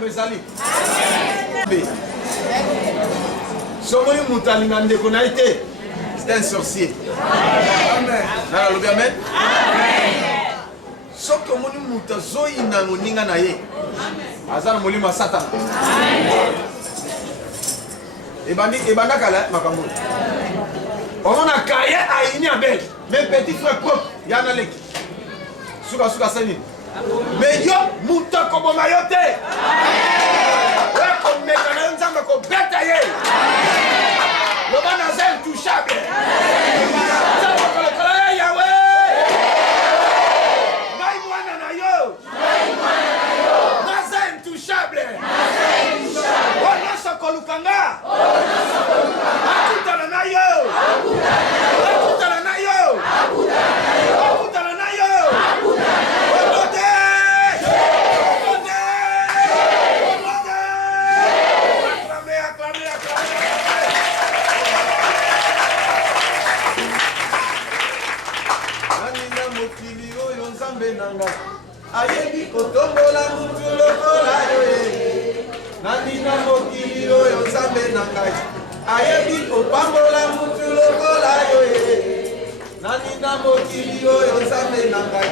Sembezali. Somoni Moutalinga Ndekonaïté. C'est un sorcier. Amen. Amen. Sauf que mon mouta zoi n'angoninga naye. Azan molima Satan. Ebanda kala makambo. On a caillé à Ini Abel. Mes petits frères propres, yana leki. Suka sani. Mais yo mouta comme mayote. Ouais, comme mécanin nzamba ko betaye. Le banazel touchable. Kolukanga akutana nayo akutana nayo akutana nayo onote anina mokili oyo nzambe nanga ayebi kotombola mutu lokola yo Nandina mokili oyo nzambe na ngai ayebi kopambola mutu lokola yo Nandina mokili oyo nzambe na ngai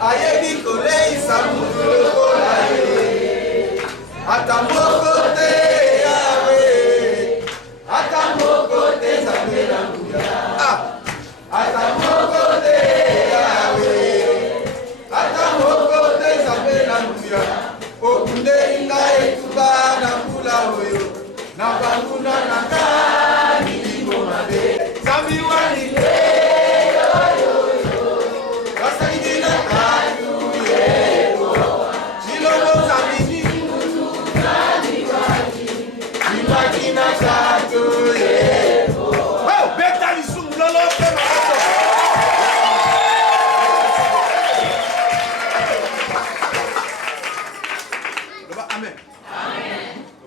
ayebi koleisa mutu lokola yo ata moko te yawe ata moko te nzambe na nguya ata moko te yawe ata moko te nzambe na nguya okunde inga etuba na mbula oyo na banguna na kani lingo mabe zambi wani wasaidina kanu yego chilongo zambi nimutu kani wani nimakina kato yego oh beta lisum lolo pema Amen.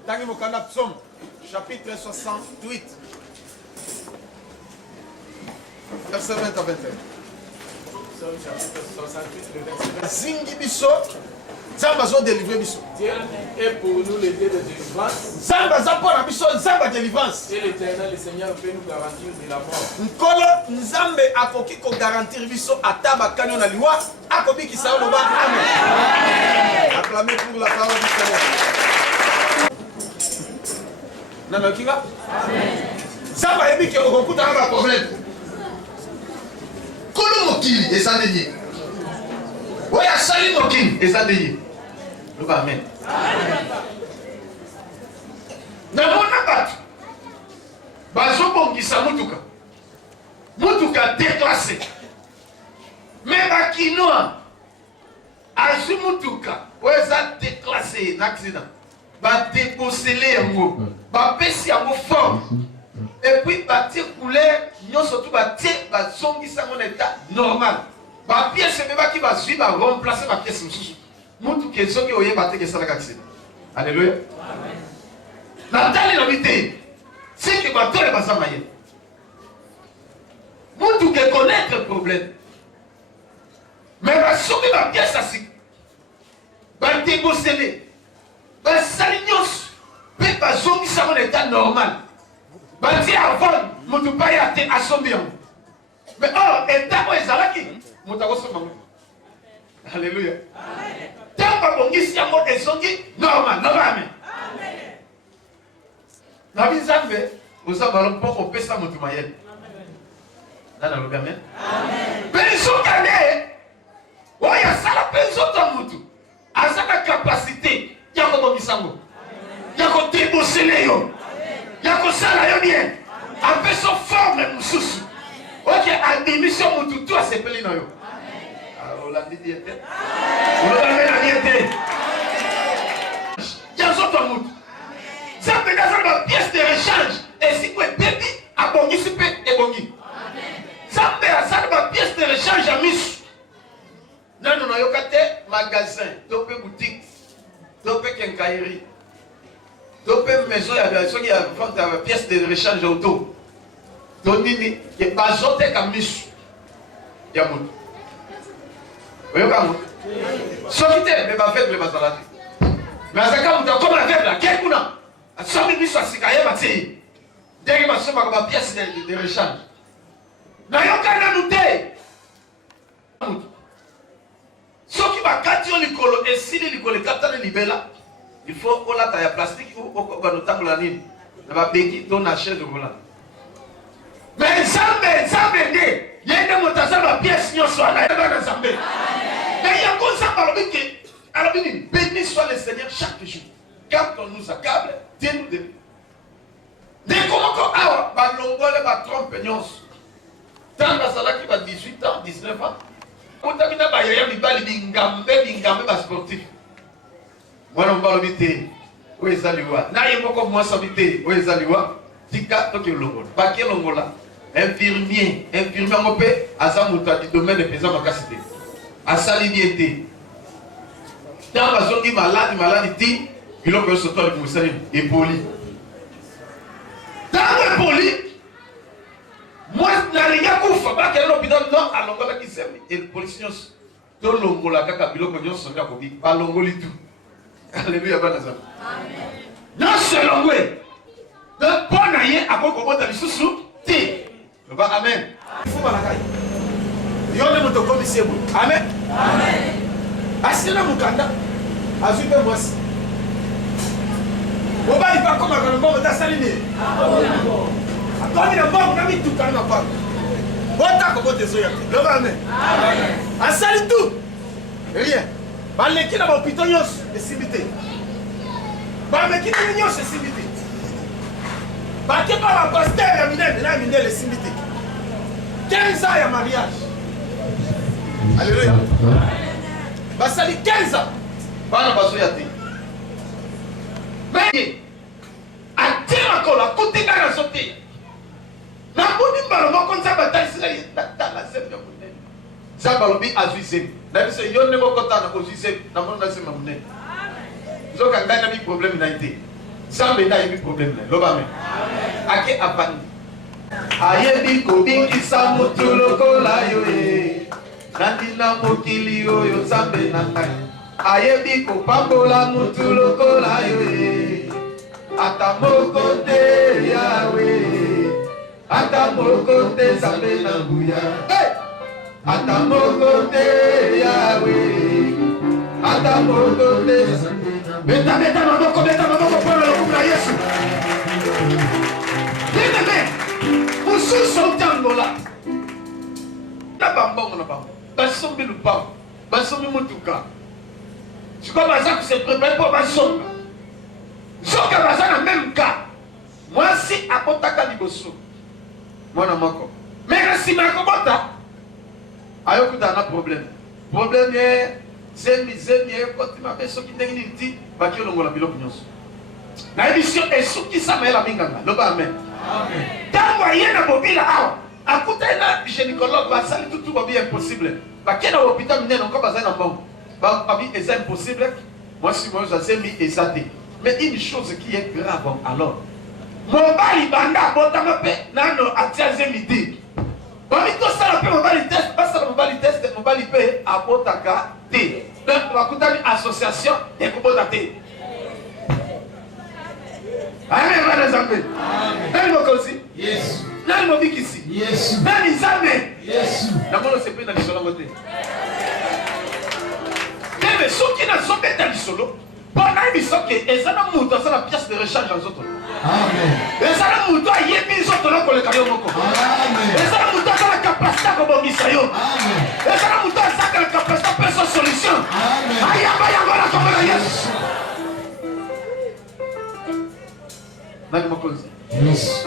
Amen. Mokanda Psaume, chapitre 68, verset 20 à 21. Psaume chapitre 68, le verset 20. Zingi biso, Zamba zo délivrer biso. Dieu est pour nous le Dieu de délivrance. Zamba zapona biso, Zamba délivrance. Et l'Éternel, le Seigneur peut nous garantir de la mort. Nkolo Nzambe akoki ko garantir biso ataba kanyo na liwa, akobi kisao loba. Amen. Acclamez pour la parole du Seigneur. Nana kinga? Amen. Zamba yebi ke okokuta na problème. Kolo mokili ezaneye. Oya sali mokili ezaneye. Loba amen. Amen. Namona batu. Bazo bongisa mutuka. Mutuka déclassé. Mais bakinoa azu mutuka oza déclassé d'accident. Ba déposséler yango. Ba pesi yango fort. Et puis ba tire couleur nyonso tout ba tie ba zongisa mon état normal. Ba pièce meba ki ba zui ba remplacer ba pièce mususu. Mutu ke soki oyeba te ke sala accident. Alléluia. Amen. Natali la vite. C'est que ba tole ba samaye. Mutu ke connaître le problème. Mais ba soki ba pièce asik. Ba déposséler. Ba salignos. Mais ba zongisa mon état normal. Ba ti avant mutu pa ya te asombion. Mais oh, état ko ezalaki. Mutu ko sombango. Alléluia. Amen. Tant que bongisi yango ezongi normal, normal. Amen. Na bizambe, uzabalo poko pesa mutu mayele. Nana lobi amen. Amen. Penso kane, oya sala penso ta mutu. Azaka capacité ya ko bongisa yango. Ya ko débosser yo. Ya ko sala yo bien. En fait son forme mususu. OK, à démission mutu tout a sepeli na yo. On l'a dit diété. On l'a dit diété. Tiens, ça ton mout. Ça peut être une pièce de rechange. Et si vous êtes bébé, à bongi, si vous êtes bongi. Ça peut être une pièce de rechange à mis. Non, non, non, il y a magasin, il y a boutique, il y a quincaillerie, il y a maison, il y a une pièce de rechange auto. Donc, il y a pas d'autre qu'à mis. Il y a mout. Vous voyez, ce qui est, mais va faire le bazalati. Mais à Zaka, vous avez comme la verbe là, quel coup là? À 100 000 sur Sikaye, Mathieu. Dès que ma soeur m'a pièce de rechange. N'ayons qu'à nous dire. Ce qui va gâter l'école et si l'école est captée de libella, il faut qu'on la taille plastique ou qu'on va noter la ligne. On va payer ton achat de volant. Mais ça m'aide. Il y a des montagnes à pièce qui sont là. Mais il y a comme ça par le que. Alors, béni soit le Seigneur chaque jour. Quand on nous accable, Dieu nous donne. Dès comment on va l'ongole va tromper nous. Tant que qui va 18 ans, 19 ans. Quand on a mis bingambe sportif. Moi on va l'habiter. Où est Zaliwa? N'a pas comme moi s'habiter. Où est Zaliwa? Tika toki l'ongole. Pas quel l'ongole? Infirmier on peut azamuta du domaine de présent en capacité. À saliniété. Dans la zone qui malade dit, il a fait ce temps de Moussalim et poli. Dans le poli, moi, je n'ai rien fait. Pas qu'il y ait l'hôpital, non, à l'ongole qui s'aime. Et le policier, tout l'ongole, la cabilo, que nous sommes là, pas l'ongole tout. Alléluia, bon azam. Non, c'est l'ongole. Donc, pour n'ailler à quoi qu'on a sous t'es. Amen. Il faut malakaï. Il y a des motos comme ici. Amen. Amen. Asina mukanda azupe mwasi obali pa koma kana mbongo tasalini akomi na mbongo na mitukana na pa bota ko bote zoya loba amen asali tout rien baleki na hôpital nyos esimité baleki na nyos esimité bake pa ba pasteur ya minene esimité 15 ans ya mariage. Alléluia. Basali 15 ans. Bana bazoyate. Mais atira kola côté kana sauté. Na boni mbalo moko nza batali sila yetala sembe kunene. Za balobi azuise. Na biso yonne moko tana ko zuise na mona sema munene. Zoka ngana bi problème na été. Zambe na bi problème na. Loba me. Ake apani. Ayebi kobingisa mutu lokola yo e. Nandina mokili oyo Nzambe na ngai. Ayebi kopambola mutu lokola yo e. Ata moko te Yawe. Ata moko te Nzambe na nguya. Ata moko te Yawe. Ata moko te Nzambe na nguya. Beta maboko pour le coup na Yesu. Mususu tangola. Na bambongo na bambongo. Basombi lupam, basombi mutuka. Je crois que c'est préparé pour basomba. Sauf que dans le même cas, moi si apotaka liboso, moi na moko. Mais si ma kobota, ayokuta na problème. Problème est zemi quand ma personne qui ndengi dit ba ki longola biloko nyonso. Na émission esuki sa mela minganga. Loba amen. Amen. Tango yena bobila awa. Akuta na gynécologue va sali tout bien impossible. Ba kena hôpital minene encore bazana na mbongo. Ba abi est impossible. Moi si moi j'ai mis exaté. Mais une chose qui est grave alors. Mobali banda botama pe nano atiaze midi. Bami to sala pe mobali test, pas sala mobali test, mobali pe abotaka te. Donc bakuta ni association et kobota te. Amen, frères et amis. Amen. Amen. Yes. Nani mobiki ici? Yes. Nani Nzambe? Yes. D'abord on se plaint dans le solo côté. Mais ceux qui n'ont pas été dans le solo, pendant qu'ils sont que ezana muto ça la pièce de rechange dans autres. Amen. Ezana muto ayebi les autres là pour le carrière moko. Amen. Ezana muto ça la capacité ko bongisa yo. Amen. Ezana muto ça la capacité personne solution. Amen. Ayamba yango la comme la Yesu. Nani mokonzi? Yes.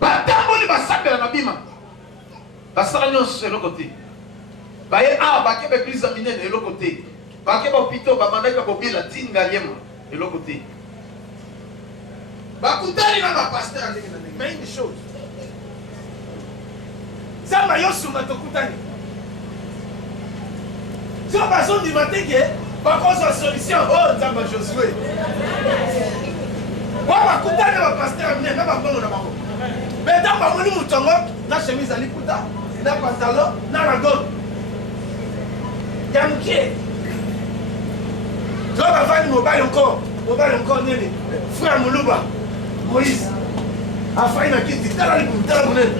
Batamboli basambela na bima. Basala nyonso sur le côté. Baye bakebe église minene de l'autre côté. Bakebe hôpital bamandaka kobila tinga liema de l'autre côté. Bakutani na ba pasteur ndenge na ndenge. Mais une chose. Zamba yosu matokutani. Si on besoin du matin que par contre solution oh Zamba Josué. Wa bakutani na ba pasteur ndenge na ba bongo na bango. Mais dans ba moni mutongo na chemise ali puta na pantalon na ragon. Yanké. Je Donc avant mobile encore nini frère Muluba Moïse afin na kiti tala munene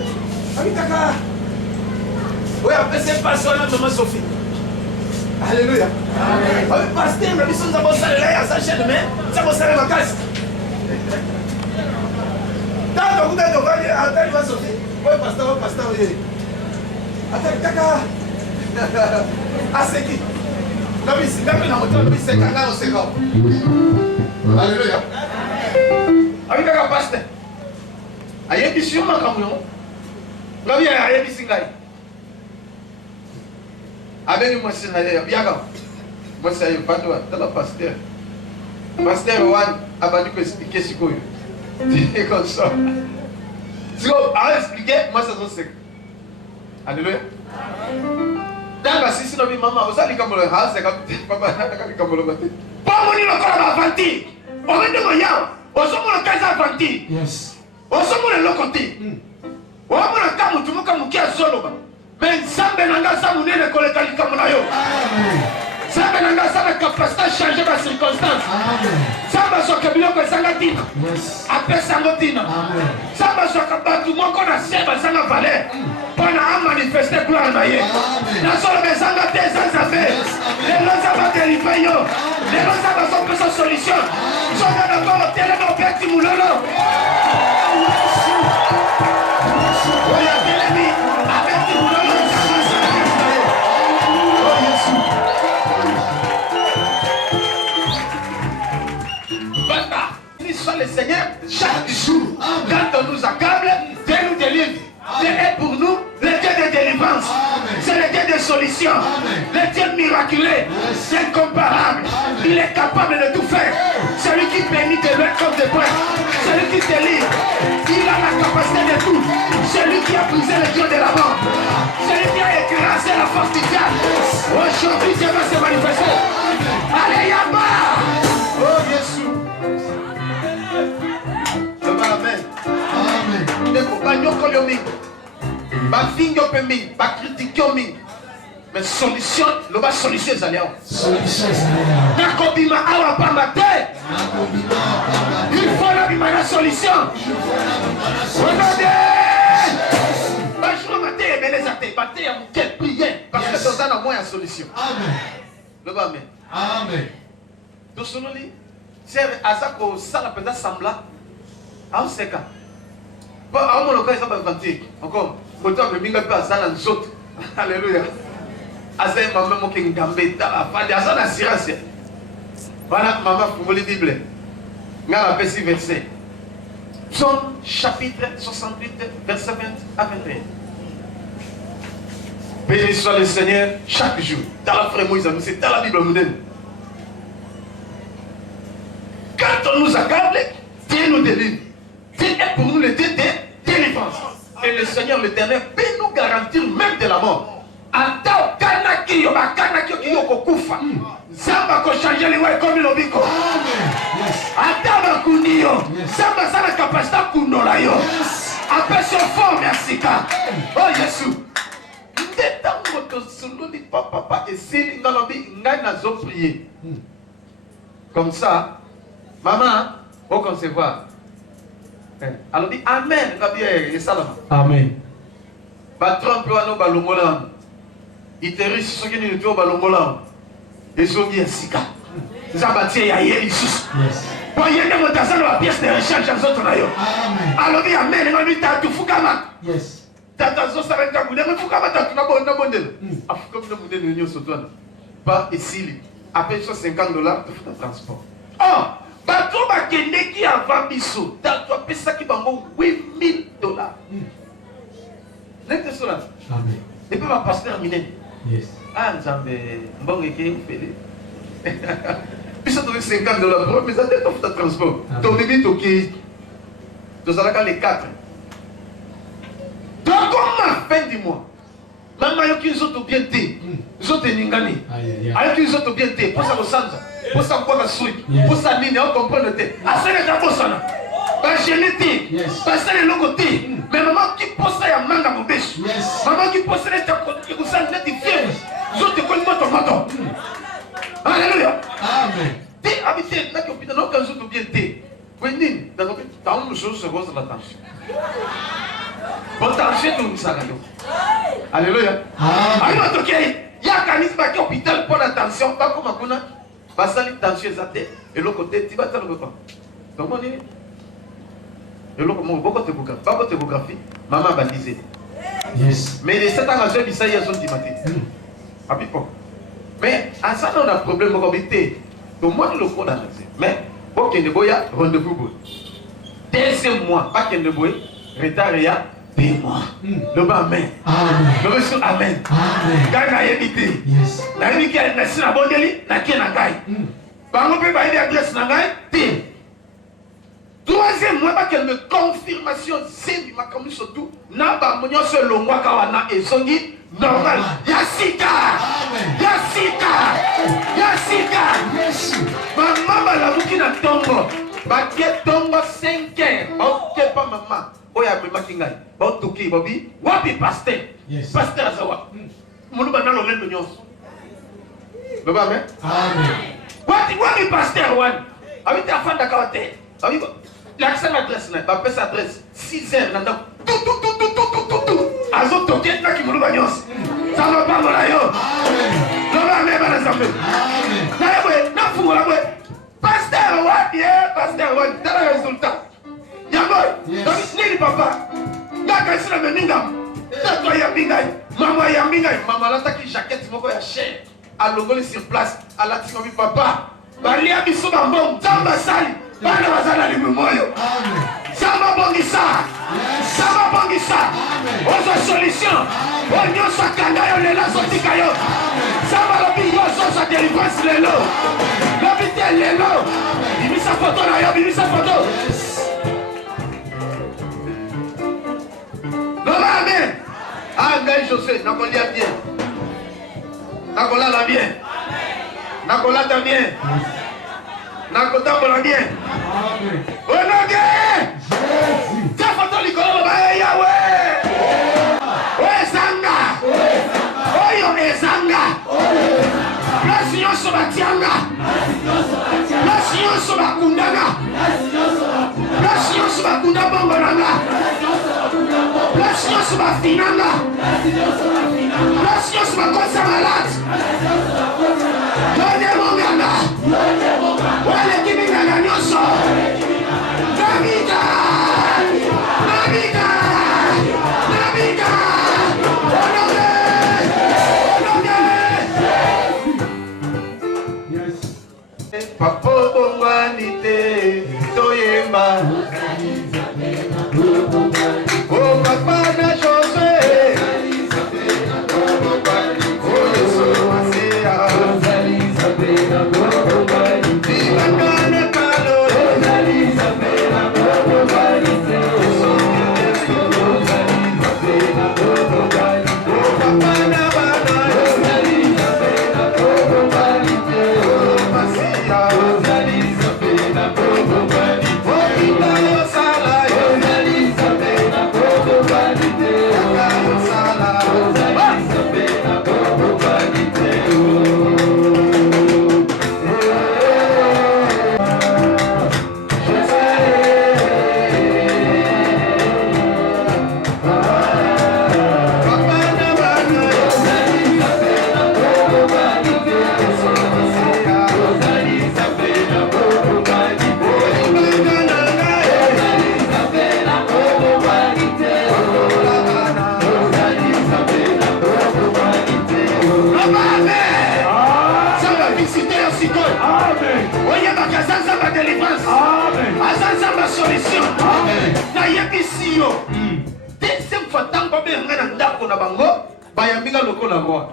abitaka oya pese passion na maman Sophie. Alléluia. Amen. Oui, pasteur, mais nous avons salé là, à sa chaîne, mais nous avons salé ma casse. Dans le coup de Dovani, attends, il va sauter. Oui, pasteur, oui. Attends, caca. Ah, c'est qui? Non, mais c'est même la moto, mais c'est caca, on sait quoi. Alléluia. Avec caca, pasteur. Aïe, bien sûr, ma camion. Non, bien, aïe, bien sûr, avec moi, c'est bien. Moi, c'est pas toi, c'est le pasteur. Pasteur Juan a pas dû expliquer ce qu'il y a. C'est comme ça. Si on a expliqué, moi, c'est ça. Alléluia. Dans la six, on a dit, maman, vous allez comme le house, c'est comme papa, comme le matin. Pas mon nom, on a vanti. On est de moyen. On sommes le cas vanti. Yes. On sommes le côté. On a le cas où tout le monde a un solo. Mais Zambé nanga sa munene koleka likambo na yo. Zambé nanga sa na capacité à changer ma circonstance. Zambé soka biloko esanga tina. Apesa ngo tina. Zambé soka batu moko na seba sanga valeur. Pona a manifester gloire na ye. Na solo bezanga te Zambé. Les Zambé délivrer yo. Les Zambé sont pesa solution. Soka na ba tele no peti mulolo. Oya telemi. Le Seigneur chaque jour. Quand on nous accable, Dieu nous délivre. Dieu est pour nous le Dieu de délivrance. C'est le Dieu de solution. Le Dieu miraculeux. C'est incomparable. Il est capable de tout faire. Celui qui bénit de l'autre comme de poing. Celui qui délivre. Il a la capacité de tout. Celui qui a brisé le Dieu de la mort. Celui qui a écrasé la force du diable. Aujourd'hui, Dieu va se manifester. Allez, Yaba! Oh, Jésus. Amen. Amen. Ne faut pas nyoko yomi. Ba fingo pemi, ba critique yomi. Mais solution, le bas solution zalia. Solution zalia. Na kobima awa pamba te. Il faut la bima la solution. Regardez. Ba jour matin et beleza te, ba te ya muke prier parce que dans un moyen solution. Amen. Le bas amen. Amen. Tout ce nous dit, c'est azako ça la peut sembla. Ah, c'est ça. Bon, à mon occasion, ça va vanter. Encore, quand on a mis un peu à ça dans les autres. Alléluia. Azay, maman, qui est gambé, t'as pas de ça, la science. Voilà, maman, pour vous le Bible. Nous avons appelé ce verset. Psaume chapitre 68, verset 20 à 21. Béni soit le Seigneur chaque jour. Dans la frère Moïse, c'est dans la Bible moderne. Quand on nous accable, Dieu nous délivre. Dieu est pour nous le Dieu de délivrance. Et le Seigneur l'Éternel peut nous garantir même de la mort. Ata kanaki yo bakanaki yo kokufa. Zamba ko changer les way comme l'obiko. Ata bakundi yo. Zamba sana capacité kunola yo. Après ce fort merci ka. Oh Jésus. Ndetango to suluni papa et si ngalobi ngai nazo prier. Comme ça, maman, au concevoir. Alors dit Amen. Amen. Ba trompe wano balongola. Iteris soki ni to balongola. Ezongi esika. Zabati ya Yesus. Pour yende motazana la pièce de rechange aux autres na yo. Amen. Alors dit Amen. Ngami tatu fukama. Yes. Tata zo sarenta kule fukama tatu na bonda bondela. Afukama na bondela nyo sotwana. Ba esili. Après $50 de transport. Oh, bateau bakende qui avant biso, t'as payé ça qui bango $8,000. N'est-ce pas cela? Amen. Et puis ma pasteur miné. Yes. Ah, j'avais bon équipe fait. Puis ça donne $50 pour mais ça t'offre de transport. Ton bébé OK. Nous allons les 4. Donc comme ma fin du mois. Maman yo qui nous ont bien té. Nous ont ningani. Ayo qui nous ont bien té. Pour ça au sanza. Pour ça quoi la suite. Pour ça nini on comprend le té. Assez les gars ça là. Ba génétique. Ba ça les logos té. Mais maman qui pose ça ya manga mobesh. Maman qui pose ça les vous ça net fier. Nous te connais ton matin. Alléluia. Amen. T'es habité, n'a qu'au final, aucun jour bien t'es. Venez, dans le temps, nous sommes sur la tension. Bon, tension, nous sommes alléluia. Amen. Il y a un organisme qui est hôpital pour la tension, pas comme à Kuna. Parce que la tension est à terre. Et l'autre côté, tu vas te le quoi. Donc, on est. Et l'autre, beaucoup de biographie, maman a baptisé. Yes. Mais les 7 ans à jeune, ça y est, sont dimatés. Mais à ça, on a un problème de mobilité. Donc, moi, je le connais. Mais, pour qu'il y ait rendez-vous. Deuxième mois, pas qu'il y ait retard, il y a 2 mois. Le bas, amen. Le reçu, amen. Gagne a évité. Yes. La vie qui a une nation à Bondeli, n'a qu'un agaï. Bango peut pas aider à l'adresse n'agaï. Troisième mois, pas qu'elle me confirmation, c'est du macamou surtout. N'a pas mon yon sur le mois kawana et songi normal. Yassika! Yassika! Yassika! Maman, la bouquine à tombe. Baguette tombe 5 heures. Ok, pas maman. Oya, me makingai. Bon, toki, Bobby. Wapi pasteur? Pasteur Azawa. Moulouba n'a l'olé de nyons. Le bas, mais? Wapi pasteur, Wan? Avec ta femme d'accord, t'es. L'accès à l'adresse, il va faire sa adresse 6 heures. Tout. Azo toqué, là qui me l'ouvre. Ça va pas dans la yo. Non, mais pas les affaires. Pasteur, Pasteur, t'as le résultat. Yaboy, donc, ni papa. D'accord, c'est la même toi, Yambingaï. Maman Yambingaï. Maman, là, t'as qui jaquette, mon ya cher. À l'ongole sur place, à la timobi papa. Balia biso bambon, tamba sali. Bana bazala limumoyo. Sama bongisa. Sama bongisa. Ozo solution. Onyo sakanga yo lela sotika yo. Sama lobi yo sa délivrance lelo. Lobi te lelo. Bimisa photo na yo, bimisa photo. Non, amen. Ah, ngai José, nakolia bien. Nakola la bien. Nakola ta bien. Nakotambola bien. Onoge! Tia photo likolo ba Yahweh. Ezanga. Oyo ezanga. Place nyonso batianga. Place nyonso bakundanga. Place nyonso bakunda bongo nanga. Place nyonso bafinanga. Place nyonso bakosa malade. Donne monganga. Wale kiminganga nyonso. Nabika. Papa bonganite toyemba. Oh papa na José. Oh Yesu Masia. Ibangana kalo. Deuxième fois, tant que bien on a un bango, bayambinga loko la roi.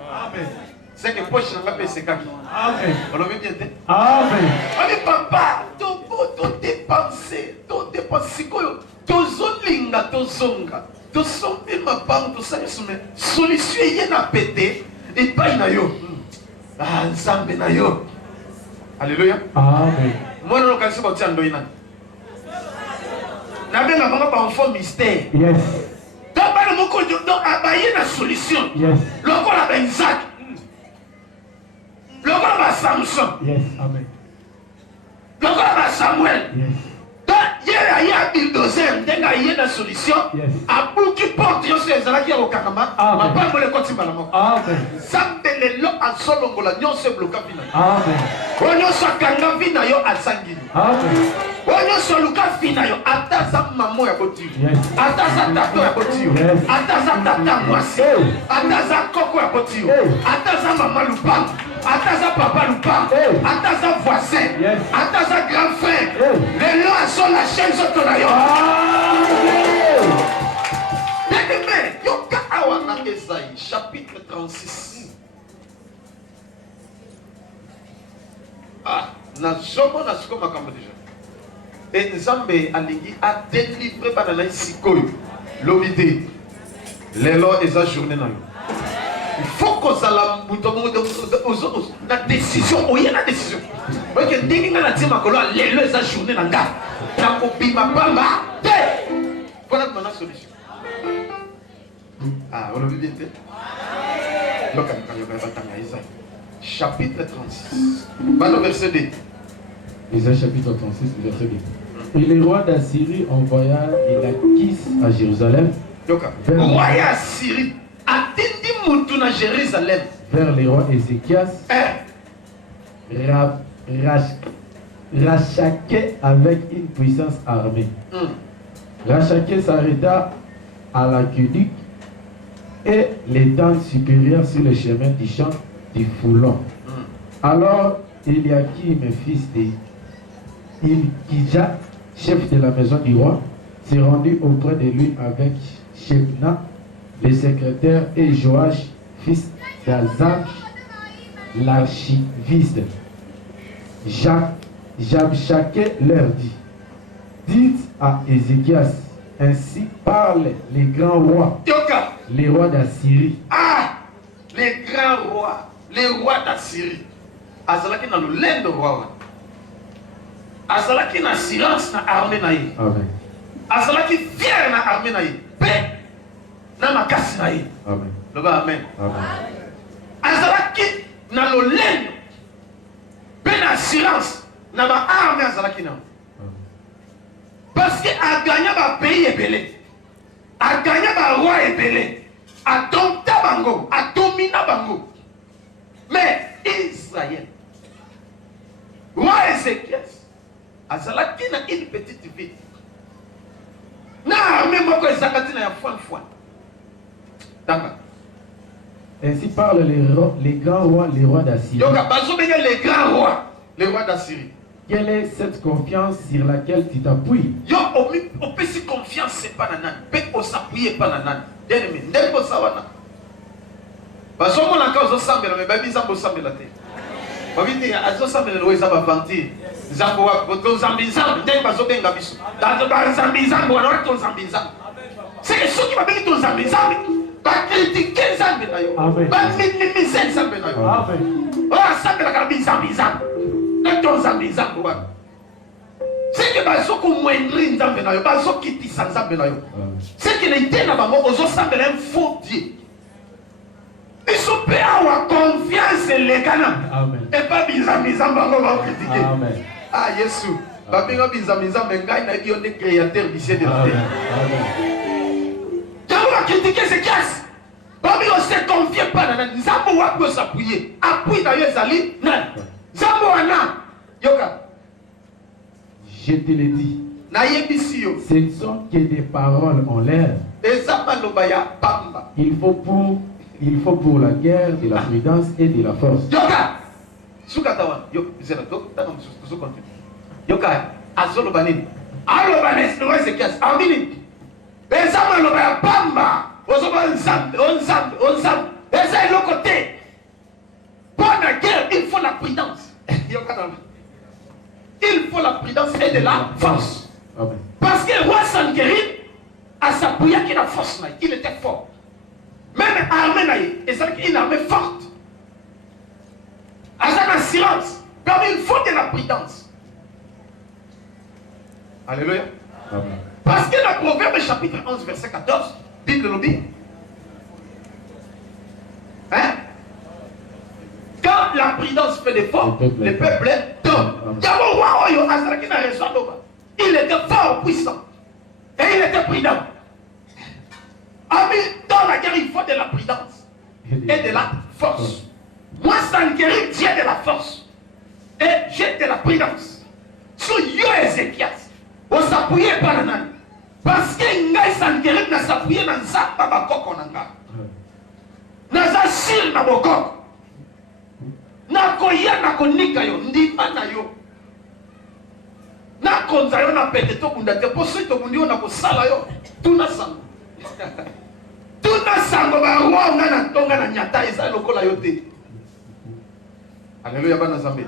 C'est que poche n'a pas c'est kaki. Amen. On le met bien. Amen. Allez papa, tout dépenser, tout zolinga, tout zonga, tout sommer ma banque, tout ça solution y a pété et pas na yo. Ah, nzambe na yo. Alléluia. Amen. Moi non quand c'est parti en doina. Na benga mama ba enfant mystère. Yes. Donc ba le moko donc abaye na solution. Yes. Loko la ben Isaac. Loko la Samson. Yes, amen. lokola Samuel. Il y a une deuxième, il y a une solution. À bout qui porte, il y a qui au Kakama. Ma pas le côté malamo. Zambele lo a solo ngola nyon se bloka vina. Onyo so kanga vina yo a sangini. Onyo so luka vina yo ataza mamo ya boti. Ataza tato ya boti. Ataza tata mwasi. Ataza koko ya boti. Ataza mama lupa. Ataza papa lupa. Ataza voisin. Ataza grand frère. Les lois sont la chaîne sur ton aïe. Bien-aimé, yoka awana Esaïe, chapitre 36. Na zomo na siko makambo déjà. Et Nzambe alingi a délivré banana sikoyo. Lobité. Les lois eza journée na yo. Il faut qu'on s'ala la décision, oui, la décision. Parce que dès que la team a collé les lois eza journée na nga. Na kopima bamba. Voilà maintenant la solution. On le vit bien. Chapitre 36. Verset 2. Isaïe chapitre 36, verset 2. Et le roi d'Assyrie envoya Elakis à Jérusalem. Roi d'Assyrie attendi mutu na Jérusalem. Vers le roi Ézéchias. Rachaké avec une puissance armée. Rachaké s'arrêta à l'aqueduc et les tentes supérieures sur le chemin du champ du Foulon. Alors Eliakim, fils de Ilkija, chef de la maison du roi, s'est rendu auprès de lui avec Shebna, le secrétaire, et Joach, fils d'Azam, l'archiviste. Jabchaké leur dit: dites à Ézéchias, ainsi parlent les grands rois, les rois d'Assyrie. Les grands rois, les rois d'Assyrie. Azalaki na lolendo roi. Azalaki na silence na armée na ye. Amen. Azalaki fier na armée na ye. Paix na makasi na ye. Amen. Loba amen. Amen. Azalaki na lolendo. Paix na silence na ma armée azalaki na. Parce que a gagné ba pays ebele. A gagné ba roi ebele. A dompta bango, a domina bango. Mais Israël, roi Ézéchias, azalaki na une petite ville. Na armée moko ezakati na ya fois. D'accord. Ainsi parlent les grands rois, les rois d'Assyrie. Yoka bazo benga les grands rois, les rois d'Assyrie. Quelle est cette confiance sur laquelle tu t'appuies? Yo on peut si confiance c'est pas nanan, peut on s'appuyer pas nanan. Bien-aimé, ndeko sawana. Bazo mona ka ozo sambela me babi zambo sambela te. Babiti azo sambela lo eza ba vanti. Zambo wa ko zambi zambo ndeko bazo benga biso. Dazo ba zambi zambo wa to zambi zambo. C'est que ceux qui m'appellent ton zambi zambi. Ba critiquer zambi na yo. Ba minimiser zambi na yo. Amen. Ah sambela ka bi zambi zambo. Ton zambi zambo wa. C'est que bazo ko moindre zambi na yo, bazo kiti zambi na yo. C'est que les tena ba mo ozo sambela un faux Dieu. Ils sont prêts à avoir confiance les canons. Et pas bizamizamba on va critiquer. Amen. Ah Jésus. Babinga bizamizamba ngai na yo ne créateur du ciel de la terre. Quand on va critiquer c'est casse. Babinga se confie pas dans Nzambo wa peut s'appuyer. Appuie dans Yezali. Non. Nzambo wana. Yoka. Je te le dis. Na yebisi yo. Ce ne sont que des paroles en l'air. Ezaba lobaya pamba. Il faut pour la guerre de la prudence et de la force. Yoka! Sukatawa, yo, zerato, tano musu continue. Yoka, azolo banini. Alo banes, no c'est qu'est-ce? Amini. Ezama lobaya pamba. Ozoba nzambe, on Eza est le côté. Pour la guerre, il faut la prudence. Yoka dans il faut la prudence et de la force. Amen. Parce que le roi Sanguérine, à sa prière qu'il a force, il était fort. Même armée, c'est une armée forte. À sa assurance, comme il faut de la prudence. Alléluia. Amen. Parce que le Proverbe chapitre 11, verset 14, Bible le dit. Hein? Quand la prudence fait des forts, le peuple Donc, il était fort, puissant. Et il était prudent. Dans la guerre, il faut de la prudence et de la force. Moi, Sankerib, j'ai de la force. Et j'ai de la prudence. Sur yo Ézéchias, on s'appuyait par la nani. Parce que Ngai Sankerib n'a s'appuyé dans ça, Baba Koko Nanga. Naza sir na bokoko. Nakoya nakonika yo, ndima na yo. Nakonza yo na pete to bunda te poso to bundi yo na kosala yo. Tuna sango. Tuna sango ba roi na tonga na nyata eza lokola yo te. Alléluia bana Nzambe.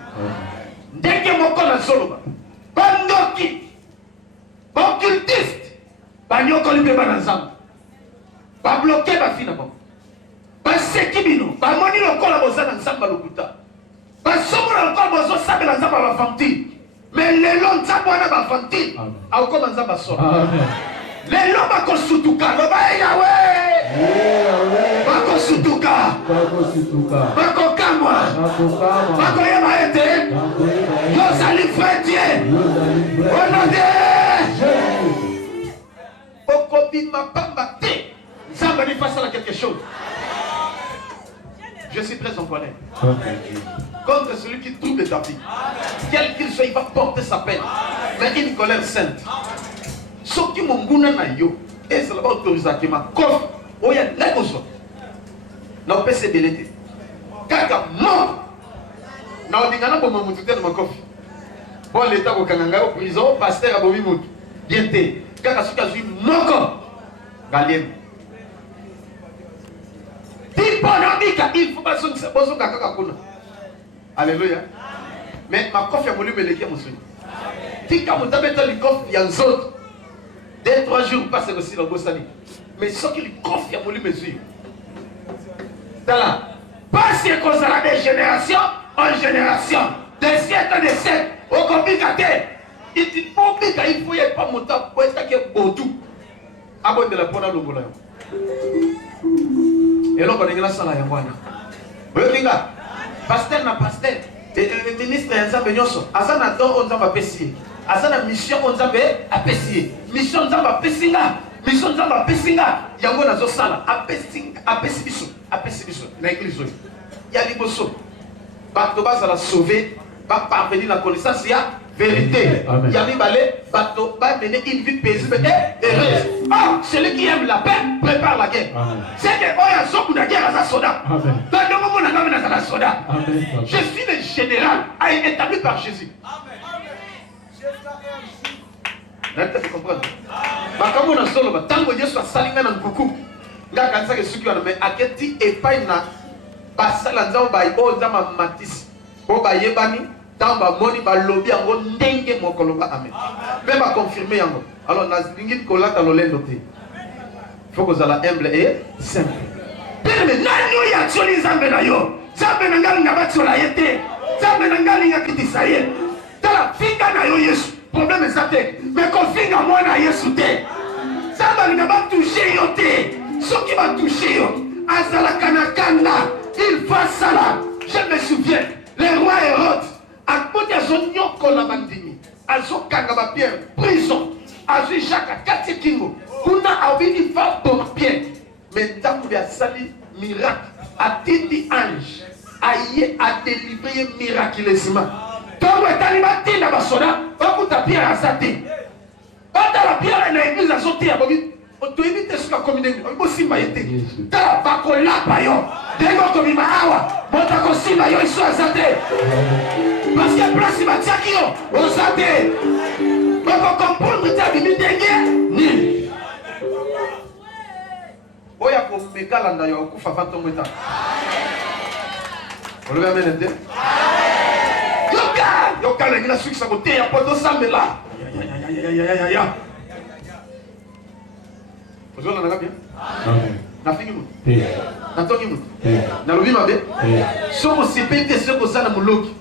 Ndenge moko na soloba. Bandoki. Occultiste. Banyokoli pe bana Nzambe. Ba bloquer ba fina ba. Ba sekibino, ba moni lokola bozana Nzamba lokuta. Ba somola lokola bozo sabela Nzamba ba famti. Mais les longs Nzamba wana ba famti. Au comme Nzamba so. Amen. Les longs ba kosutuka, ba Yahweh. Ba kosutuka. Ba kokamwa. Ba koyema ete. Yo sali frère. Au nom de Jésus. Okobi ma pamba te. Nzamba ni face à quelque chose. Je suis très en colère contre celui qui trouble ta vie. Quel qu'il soit, il va porter sa peine. Mais une colère sainte. Ce qui m'a dit, et c'est là-bas autorisé à ma coffre. Oh, il y a des choses. Non, pas c'est belleté. Kaka mort. Non, on dit que je vais ma coffre. Bon, l'État au Kananga, au prison, pasteur à Bobi Moutou. Bien té. Kaka ce que je suis mort. Galien. Il faut pas se alléluia. Mais ma coffre a voulu me léguer mon soin. Si quand vous avez le coffre, il y a un autre. 2-3 jours, passe aussi dans le Bostani. Mais ce qui le coffre a voulu me suivre. Parce que ça a des générations en génération, des siècles en des siècles, au compliqué. Il faut pas monter pour être beau. Avant de la prendre à l'eau. Et là, on est là, ça là, pasteur na pasteur, le ministre Nzambe Nyoso, Azana don Nzambe apesi, Azana mission Nzambe apesi, mission Nzambe apesinga, mission Nzambe apesinga, yango nazo sala, apesi biso, na église. Ya liboso, bato bazala sauver, ba parvenir la connaissance ya vérité. Yami balé, bato va mener une vie paisible et heureuse. Oh, celui qui aime la paix prépare la guerre. C'est que oh ya soku na guerre à soda. Je suis le général établi par Jésus. Tu comprends? Comme on a solo, tant que Dieu soit salinga dans coucou, nga kanisa que suki wana mais aketi epai na basala nzao ba o nzama matis. O ba yebani tant ba moni ba lobi yango ndenge mokoloba amen. Même à confirmer yango. Alors nazingi kolata lolendo te. Faut que ça la humble et simple. Mais nani ya tsoli Nzambe na yo. Nzambe na ngali na batsola yete. Nzambe na ngali ya kitisa ye. Tala finga na yo Yesu. Problème est mais qu'on finga moi na Yesu te. Nzambe na ba toucher yo te. Ce qui va toucher yo. Azala kanakanda. Il va sala. Je me souviens. Le roi Hérode. A côté son nyoko la bandini. Azo kanga ba Pierre. Prison. Azo Jacques Kati Kingo. Kuna awini va pour Pierre. Mais Nzambe a sali miracle. A tindi ange. Aïe a délivré miraculeusement. Donc, tu vas te dire, basoda, bakuta Pierre à sa tête. Bata la Pierre na église à sauter à Bobi. Tu évites ce que la communauté. On aussi m'a été. Ta bakola payo. Dego comme ma awa. Monta kosi ma yo iso à sa tête. Parce que place ma tiakio. On sa tête. Bako comprendre ta bibi dengue. Ni. Oya ko mekala na yo kufa fatongo ta. On le amène ente. Yoka la ngina suki sa côté ya poto sambe là. Ya. Vous on en a bien? Na fingi mu. Na toki mu. Na lobi mabe. Somo sipete soko sana muloki.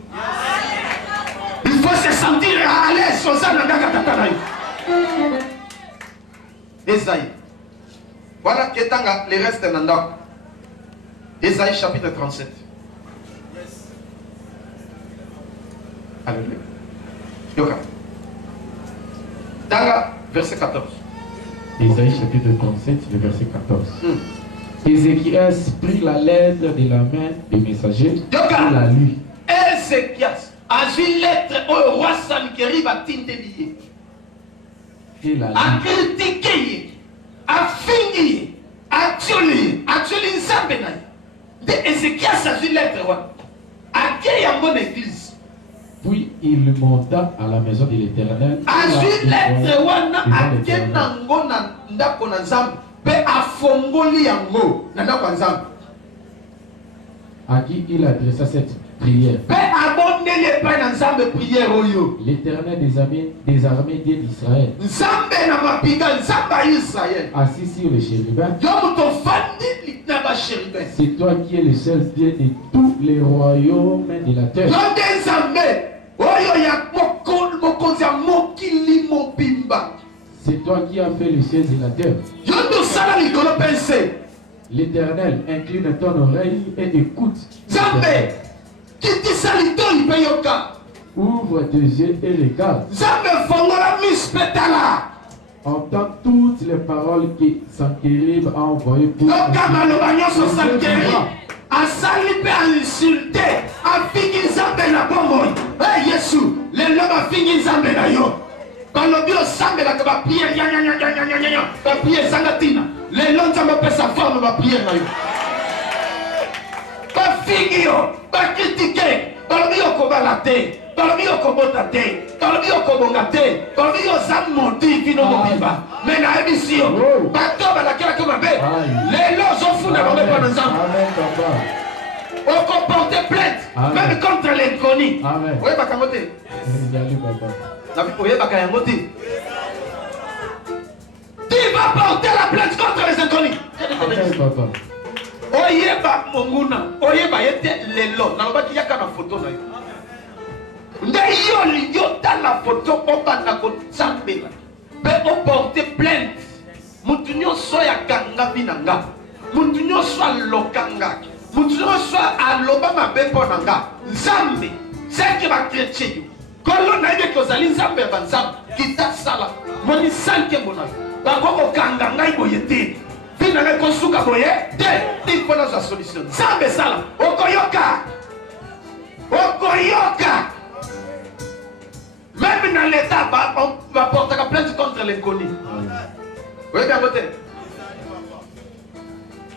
Il faut se sentir à l'aise sur ça na ngaka tatana yo. Esaïe. Voilà ketanga les restes nanda. Esaïe chapitre 37. Alléluia. Yoka. Tanga, verset 14. Isaïe chapitre 37, le verset 14. Ézéchias prit la lettre de la main du messager et la lut. Ézéchias a vu lettre au roi Sankeri batinde lié. Et la A lut. critiqué, a fini, a tué Nzambe na. De Ézéchias a vu lettre a qui a mon église. Puis il monta à la maison de l'Éternel. A vu lettre wana a kenango na ndako na Nzambe. Pe a fongoli yango na ndako na Nzambe. À qui il adressa cette prière. Pe abondeli epai na Nzambe prière oyo. L'Éternel des armées Dieu d'Israël, Nzambe na mapinga, Nzambe ya Israël. assis sur le chérubin, Yo moto fandi na ba chérubin. c'est toi qui es le seul Dieu de tous les royaumes de la terre. Yo nde Nzambe oyo ya mokonzi ya mokili mobimba. C'est toi qui as fait le ciel et la terre. Yo ndo sala likolo pense. L'Éternel, incline ton oreille et écoute. Nzambe kitisa litoli pe yoka. Ouvre tes yeux et regarde. Nzambe fongola mispetala. Entends toutes les paroles que Sankérib a envoyées pour Yoka maloba nyonso Sankeri. Asali pe insulté. Afingi Nzambe na bomoi. Hey Yesu, lelo bafingi Nzambe na yo. Balobi osambelaka bapriere nyanyanyanyanyanya bapriere ezanga ntina lelo Nzambe apesa forme bapriere na yo bafingi yo bakritike balobi yo kobala te balobi yo kobota te balobi yo kobonga te balobi yo oza modi vino mobimba me nayebisi yo bato balakelaki mabe lelo ozofunda bango mpo na Nzambe okoporte plainte même contre l'inconnu oyebaka yango te oyebaka yango te. Tu vas porter la plainte contre les inconnus. Oyeba monguna oyeba yete lelo nalobaki yaka na photo na yo nde yo lingi otala photo obanda kosambela mpe oporte plainte mutu nyonso yakangami na nga mutu nyonso aloka nga mutu nyonso aloba mabe mpo na nga Nzambe seke bakretien yo kolo nayebi kozali Nzambe ya banzambe kitasala moni sanke mona bango kokanga ngai boye te fina ngai kosuka boye te il nazwa solution Nzambe sala okoyoka même dans l'état baportaka plainte contre l'inconnu oyebi yango te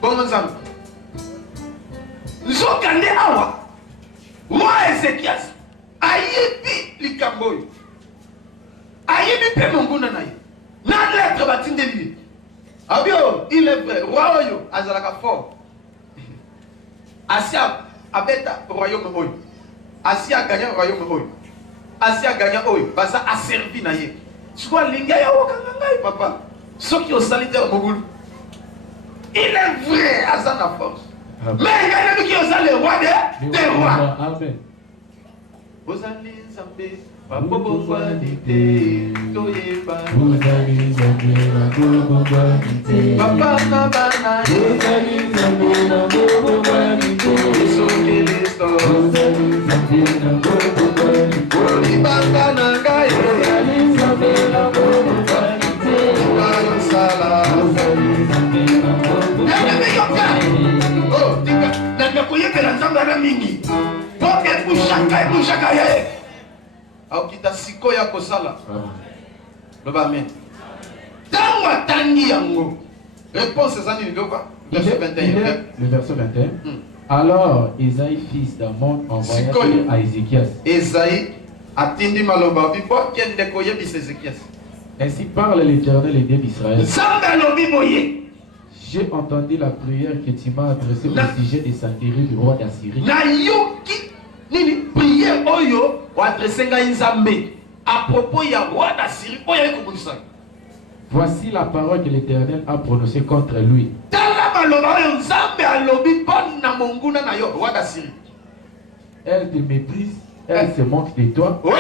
bongo Nzambe nzoka nde awa roi Ézéchias ayebi likambo oyo ayebi mpe monguna na ye na lettre batindeli ye abio il est vrai roi oyo azalaka fort asi abeta royaume oyo asi aganya royaume oyo asi aganya oyo baza aservi na ye sikoyo alingi ayawokanga ngai papa soki osali te mobulu il est vrai aza na force mais ngai nabiki oza le roi des rois. Amen. Ozali Nzambe babobobwani te toyeba ozali Nzambe babobobwani te papa na bana ozali Nzambe babobobwani te sokeleso ozali Nzambe babobobwani te olibanga na ngai ozali Nzambe babobobwani te osala ozali Nzambe babobobwani te oh tika nanga koyebela Nzambe ana mingi ebushaka ye aokita sikoyo ya kosala loba amen ntango atangi yango réponse eza nini loba verset 21 le verset 21 alors Isaïe fils d'Amon envoya à Ézéchias Isaïe atindi maloba bibokende koyebisa Ézéchias ainsi parle l'Éternel Dieu d'Israël Nzambe alobi boye j'ai entendu la prière que tu m'as adressée au sujet de Sankérib, roi d'Assyrie. Nayoki nini prière oyo o adressé ngai Nzambe à propos ya roi d'Assyrie oyo ekobundisa. Voici la parole que l'Éternel a prononcée contre lui. Tala maloba oyo Nzambe alobi pona monguna na yo roi d'Assyrie. Elle te méprise, elle se moque de toi. Ouais.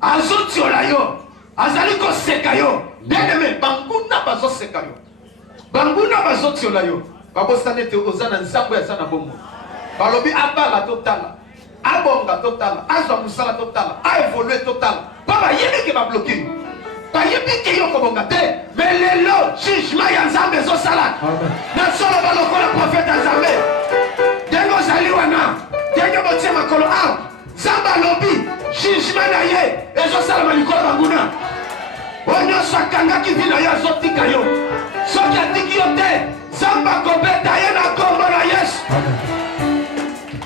Azotiola yo, azali koseka yo. Bien-aimé, banguna bazoseka yo. Banguna bazotiola yo. Babosane te ozana Nzambe ya sana bongo. Balobi abala totala. abonga total, azwa musala total, a évolué total. Papa yebi ke ba bloquer. Ba yebi ke yo kobonga te, mais lelo jugement ya Nzambe zo sala. Na solo ba lokola prophète Nzambe. Dengo zali wana, dengo botie makolo a. Zamba lobi, jugement na ye, ezo sala malikola banguna. Onyo sakanga ki vina ya zotika yo. Soki atiki yo te, Zamba kobeta ye na kombo na Yesu.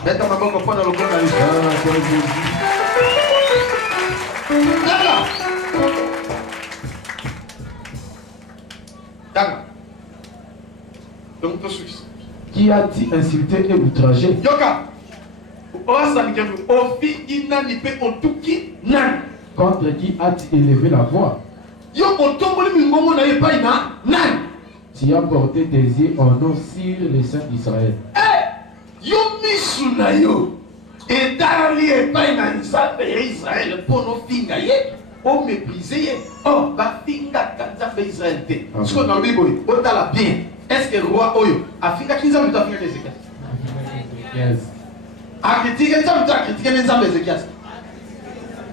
Beta maboko pona lokola na Yesu. Danga. Danga. Donc to suis. Qui a-t-il insulté et outragé? Yoka. Contre qui as-tu élevé la voix? Tu as porté tes yeux en eau sur les saints d'Israël. Est-ce que le roi Oyo a fait qu'il a fait des écarts? Yes. A critiqué ça, tu as critiqué les hommes des écarts.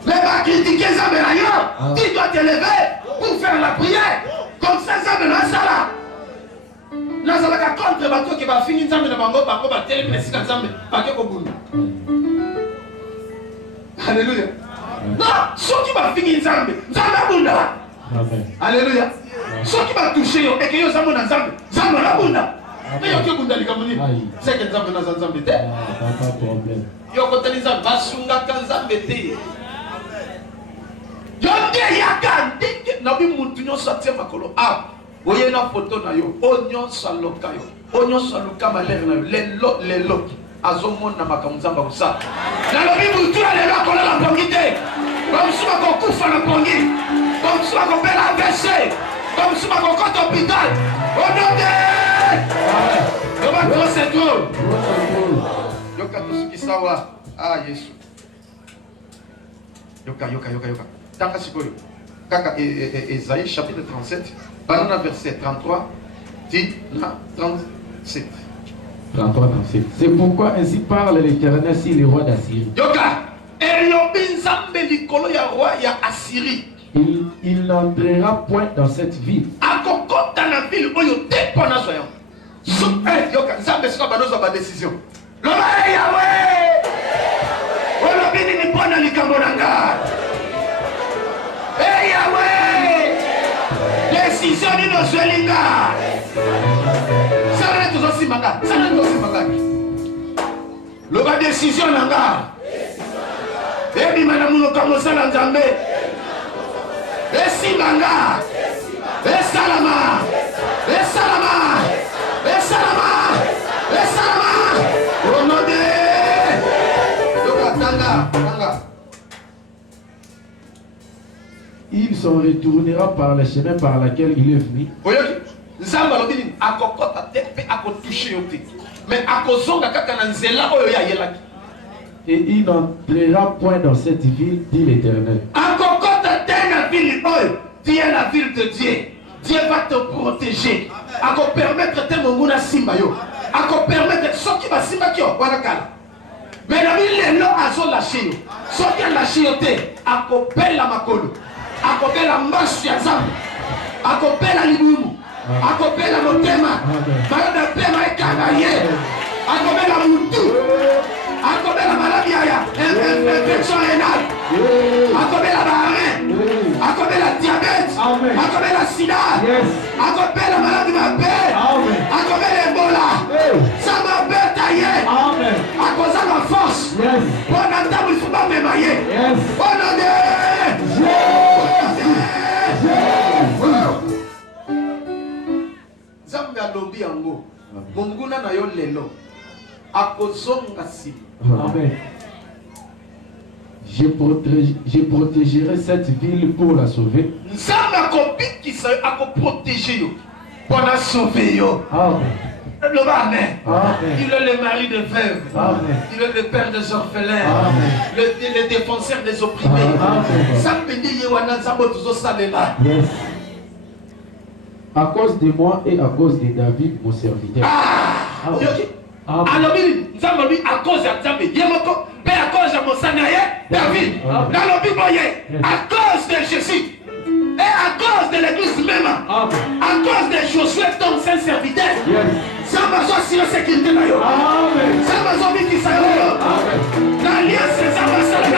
Mais va critiquer les hommes ailleurs. Tu dois te lever pour faire la prière. Comme ça, ça me lance là. Là, ça va contre le bateau qui va finir ça, mais le bango, bango, va télé, mais c'est comme ça, mais pas que au Alléluia. Non, ce qui va finir ça, mais ça va bunda. Alléluia. Ce qui va toucher, et que yo ça mon ensemble, ça mon la bunda. Mais yo qui bunda les gamoni. C'est que ça mon ensemble. Pas de problème. Yo côté les hommes, va sunga kanza bete. Yo de yakande, na bi mutu nyo sorti makolo. Ah, voyez na photo na yo, onyo saloka yo. Onyo saloka malere na yo, lelo. Azomon na makamuzamba kusa. Na lobi mutu ale la kola la pongite. Comme si ma kokufa na pongi. Comme si ma kopela AVC. Comme si ma cocotte hôpital. Au nom de... Yoka to c'est tout. Yoka to suki sawa. Ah, Yesu. Yoka. Tanga sikoyo. Kaka Esaïe chapitre 37. Banana verset 33. Dit na 37. 33, 37. C'est pourquoi ainsi parle l'Éternel si les rois d'Assyrie. Yoka. Eyobi nzambe likolo ya roi ya Assyrie. Il n'entrera point dans cette ville. Akokota na ville oyo dépona soyant. Yoka nzambe sika banoza ba décision. Loba Yahweh. Olobi ni pona likambo nanga. Yahweh. Décision ni no zwelinga. Sala to simanga. Loba décision nanga. Ebi manamuno kamo sala nzambe. Esimanga. Esalama. Au nom de Tanga. Il s'en retournera par le chemin par lequel il est venu. Nzamba lobini akokota te pe akotoucher yote. Mais akozonga kaka na nzela oyo ya yelaki. Et il n'entrera point dans cette ville, dit l'Éternel. Akokota te na ville oyo. Tu es la ville de Dieu. Dieu va te protéger. Ako permettre te monguna simba yo. Ako permettre soki ba simba kyo wana kala. Mais la ville lelo azo lâché yo. Soki lâché yo te ako bela makolo. Ako bela mbasu ya Nzambe. Ako bela libumu. Ako bela motema. Bala pema ekanga ye. Ako bela mutu. Ako bela maladie ya infection rénale. Ako bela barrein. Ako bela diabète. Ako bela sida. Ako bela maladie ma paix. Ako bela Ebola. Ça m'a bétaillé. Ako ça ma force. Bon entendre il faut pas me mailler. Bon nom Zambe alobi yango. Monguna na yo lelo. Akozonga si. Amen. Je protégerai cette ville pour la sauver. Nzambe akobikisa yo akoprotéger yo pour la sauver yo. Amen. Amen. Amen. Il est le mari de veuves. Amen. Il est le père des orphelins. Amen. Le défenseur des opprimés. Amen. Zambe yewana nzambe tuzo salela. Yes. À cause de moi et à cause de David, mon serviteur. Yoki. Alors, nous avons dit à cause de Nzambe, Yemoko, mais à cause de Monsanaye, David. Dans le Bible, à cause de Jésus. Et à cause de l'église même, à cause de Josué, ton saint serviteur, ça va sortir la sécurité. Ça va sortir qui s'en va. L'alliance, ça va sortir.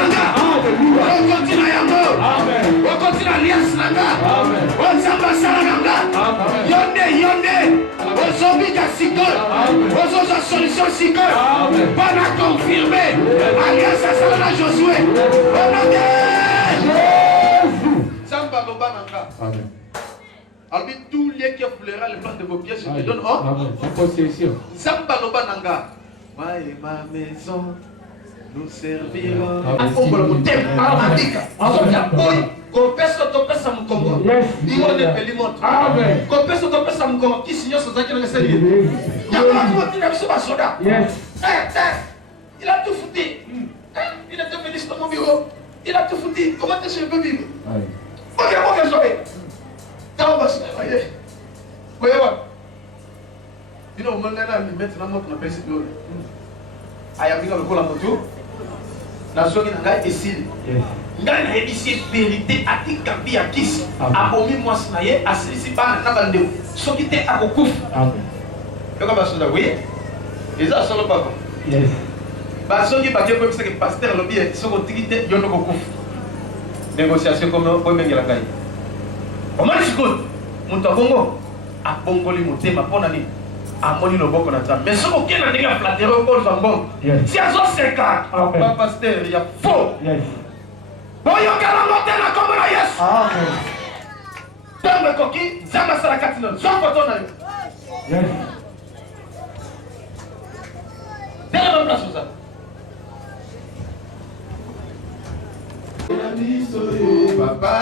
On continue à mort. On continue à l'alliance. On s'en va sortir. Yonde. On s'en va à Sikol. On s'en va à solution Sikol. On a confirmé. Alliance, ça va à Josué. On a Amen. Alors, tout lieu qui foulera le plan de vos pieds, je te donne en possession. Zamba Lobananga. Moi et ma maison, nous servirons. Il a tout foutu. Il a devenu sur mon bureau. Il a tout foutu. Comment est-ce que je peux vivre? Ok, soyez. Quand on va se voyez. Voyez moi. Il y a un moment où maintenant on appelle ce bureau. Il y a un peu la moto. La zone est ici. Il y a une vérité à qui campi à qui. À Bomi moi snaye à celui-ci par la bande. Ce qui était à Kokouf. Donc on va se dire oui. Et ça solo papa. Yes. Bah ce qui va dire que le pasteur le bien ce qui était yono Kokouf. Négociation comme on peut la gagne. Comment est-ce que mon tabongo a bongoli mon thème pour nani a moni le boko na ta mais ce qu'on a déjà flatté au bord jambon si à 50 pas pasteur il y a faux yes bon yo kala monter la comme la yes amen tombe koki zama sala katino so photo na yes derrière la place ça Papa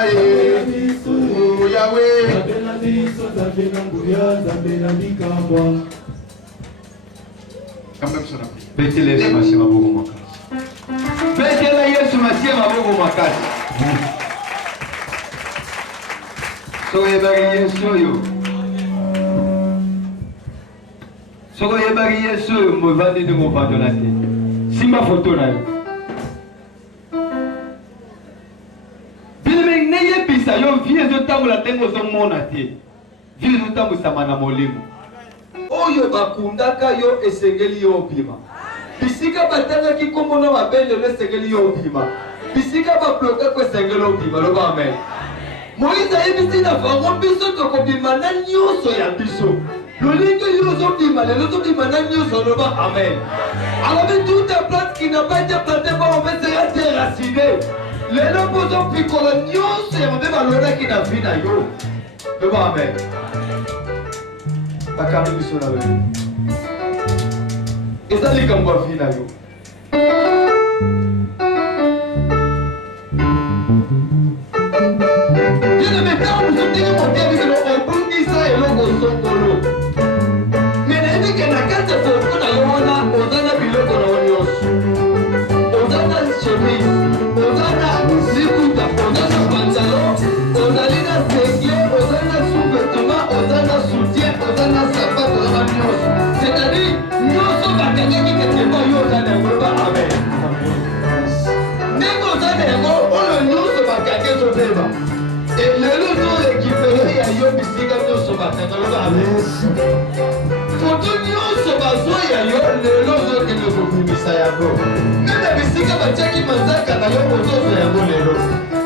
Yahweh Betele Yesu Masiya maboko makasi. Betele Yesu Masiya maboko makasi. Soko yebaki Yesu oyo. Soko yebaki Yesu oyo movandi de mopardona te. Simba photo na yo. Neyebisa yo vie ezotambola ndenge ozomona te. Vie ezotambwisama na molimo. Oyo bakundaka yo esengeli yo obima. Bisika batangaki kombo na mabe lelo esengeli yo obima. Bisika bablokako esengeli obima. Loba amen. Moïse ayebisi na bango biso tokobima na nyonso ya biso. Lolenge yo ozobima lelo ozobima na nyonso. Loba amen. Alors toute ta plante qui n'a pas été plantée par on sera déracinée. Lelo bozo pikolo nyonso ya mabe balonaki na vie na yo. Loba amen. Bakami biso na bino. Eza likambo ya vie na yo. Bien aimé, quand nous sommes dit que mon Dieu dit que on bungisa eloko songolo. Mais nayebi ke na kati ya foto na yo wana ozana biloko na yo nyonso. Ozana chemise, ozana zikuta, ozana pantalon, ozali na sengle, ozana sous-vêtement, ozana soutien, ozana sapato, ozana nyonso. C'est-à-dire nyonso bakangaki ketema yo ozana yango ba amen. Ndenge ozana yango oyo nyonso bakangi ezobeba. Et lelo to récupéré ya yo bisika nyonso bakanga ba amen. Foto nyonso bazwa ya yo lelo ozokende kobimisa yango. Meme bisika batiaki manzaka na yo ozozwa yango lelo.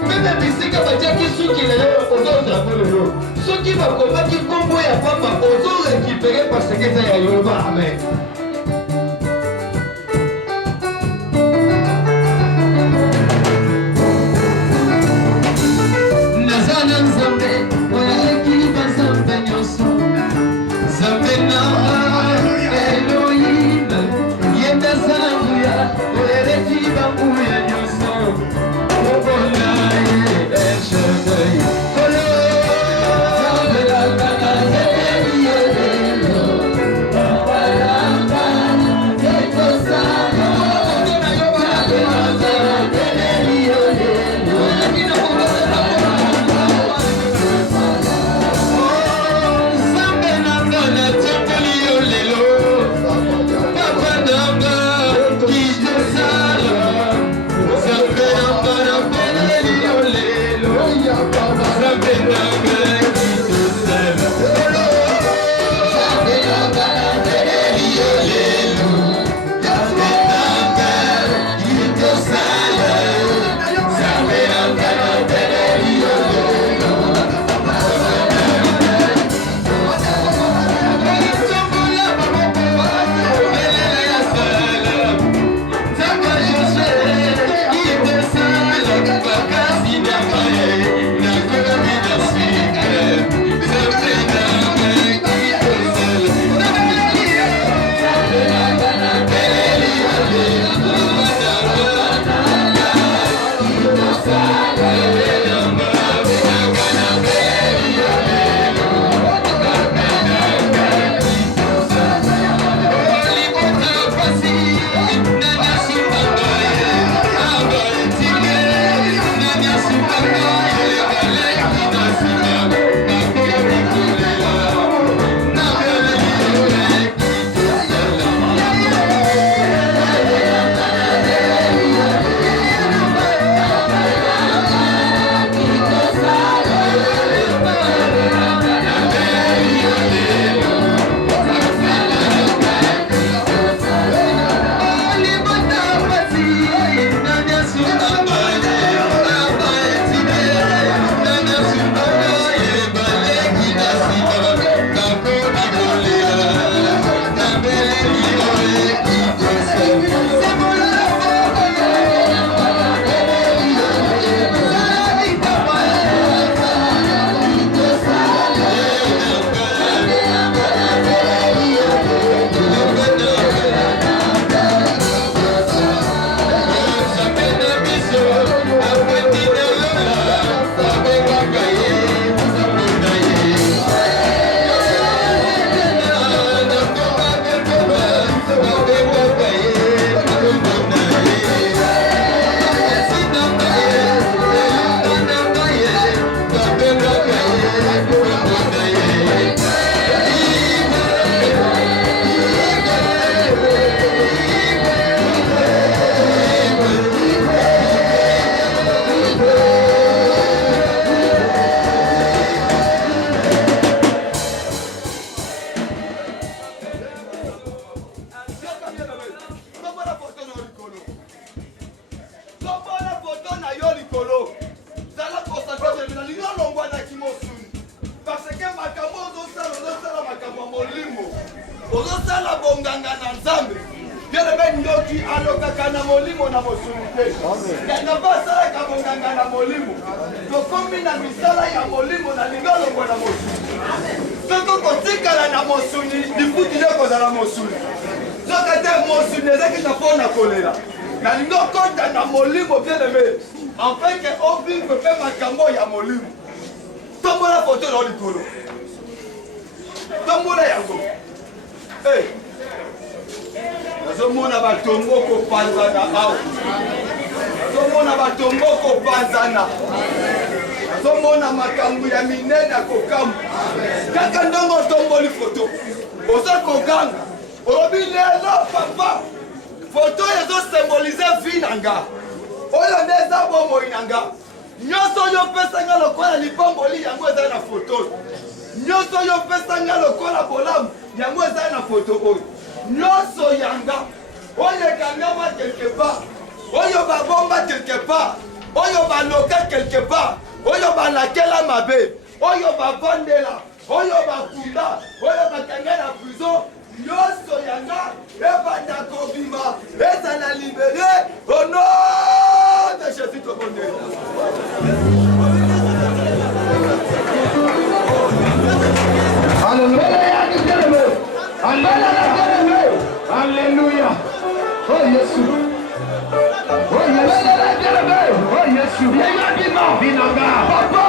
Meme bisika batiaki suki na yo ozozwa yango lelo. Soki bakomaki kombo ya pamba ozorécupéré parce que eza ya yo ba amen. Nazana nzambe oyaleki bazambe nyonso. Zambe na Elohim yenda zanguya oyaleki banguya nyonso. Obona ye eshadai kolo zambe la kana ye babala ozosala bonganga na nzambe bien-aimé ndoki alokaka na molimo na mosuni te yanga basalaka bonganga na molimo tokomi na misala ya molimo na lingolongo na mosuni soko kotikala na mosuni lifuti nde kozala mosuni soki te mosuni ezakita mpo na kolela nalingi okota na molimo bien-aimé afin ke ovivre mpe makambo ya molimo tombola foto na likolo tombola yango nazomona batombo kopanzana awa nazomona batombo kopanzana nazomona makambo ya minene ya kokamwa kaka ndongo otomboli foto oza koganga olobi lelo papa foto ezosymbolize vi na nga oyo nde eza bomoi na nga nyonso oyo opesanga lokola libomboli yango eza na foto nyonso oyo opesanga lokola bolamu yango eza na foto oyo nyonso yanga oyo ekangama quelque part oyo babomba quelque part oyo baloka quelque part oyo balakela mabe oyo bavandela oyo bakunda oyo bakanga na prison nyonso yanga ebanda kobima ezala libere au nom de Jésus tobondeli. Alléluia. Oh Jésus. Oh Jésus. Oh Jésus. Binanga. Papa.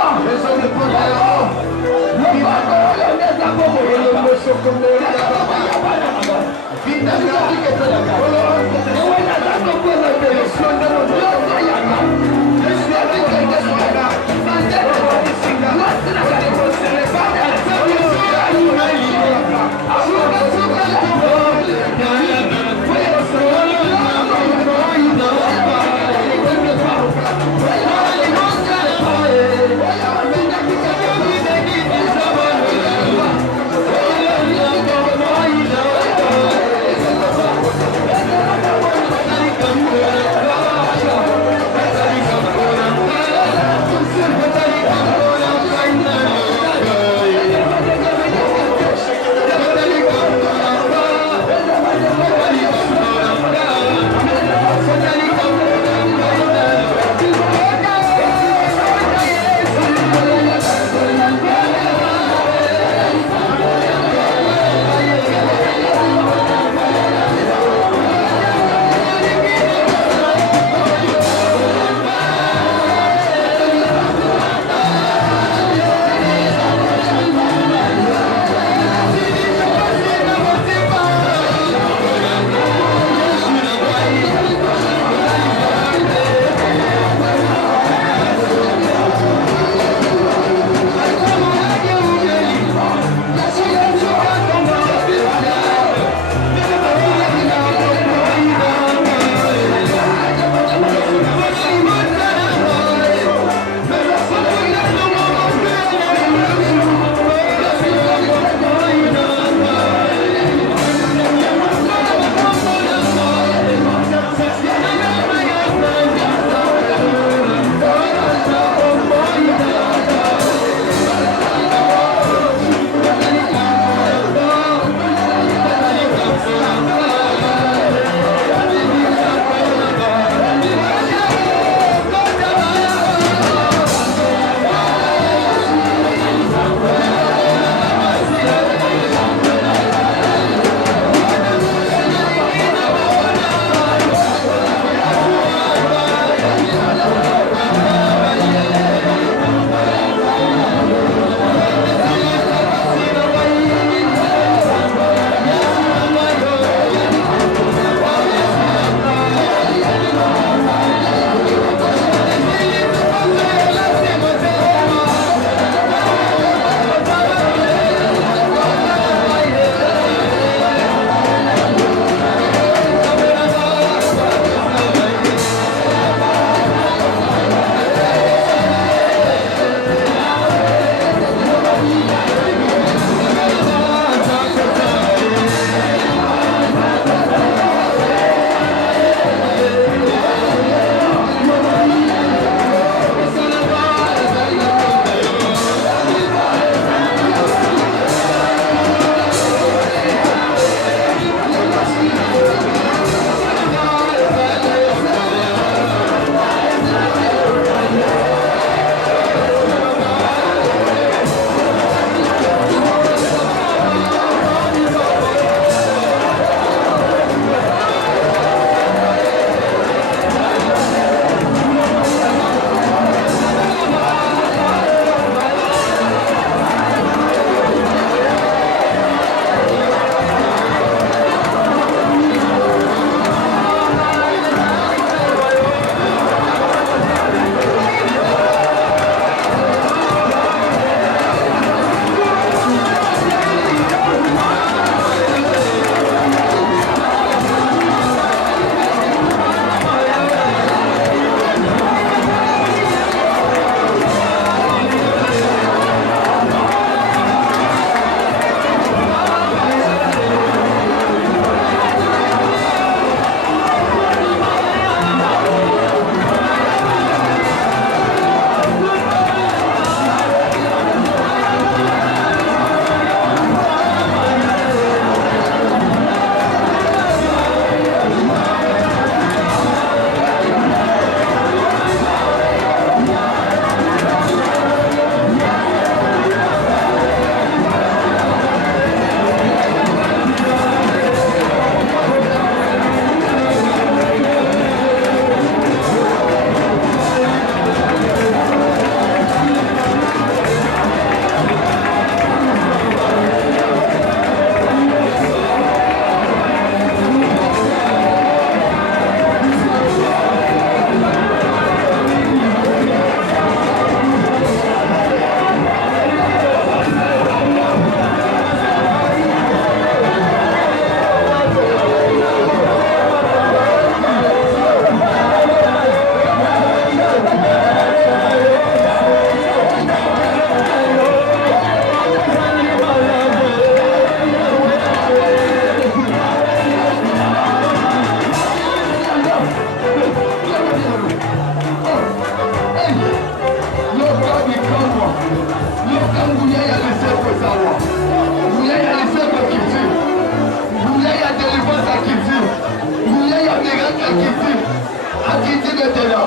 betela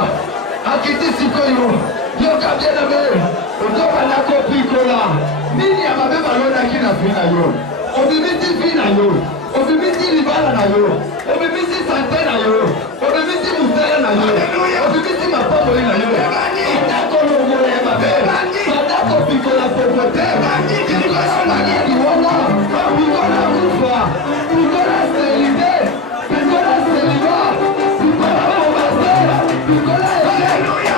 akiti sikoyo yoka bien aimé ozoka na kopikola nini ya mabe balonaki na vi na yo obimisi vi na yo obimisi libala na yo obimisi sante na yo obimisi musala na yo obimisi mapamboli na yo ndakolongola ya mabe bandakopikola popote bikola liwala bikola kufa bikola selide bikola seliba bikola mobase bikola Alléluia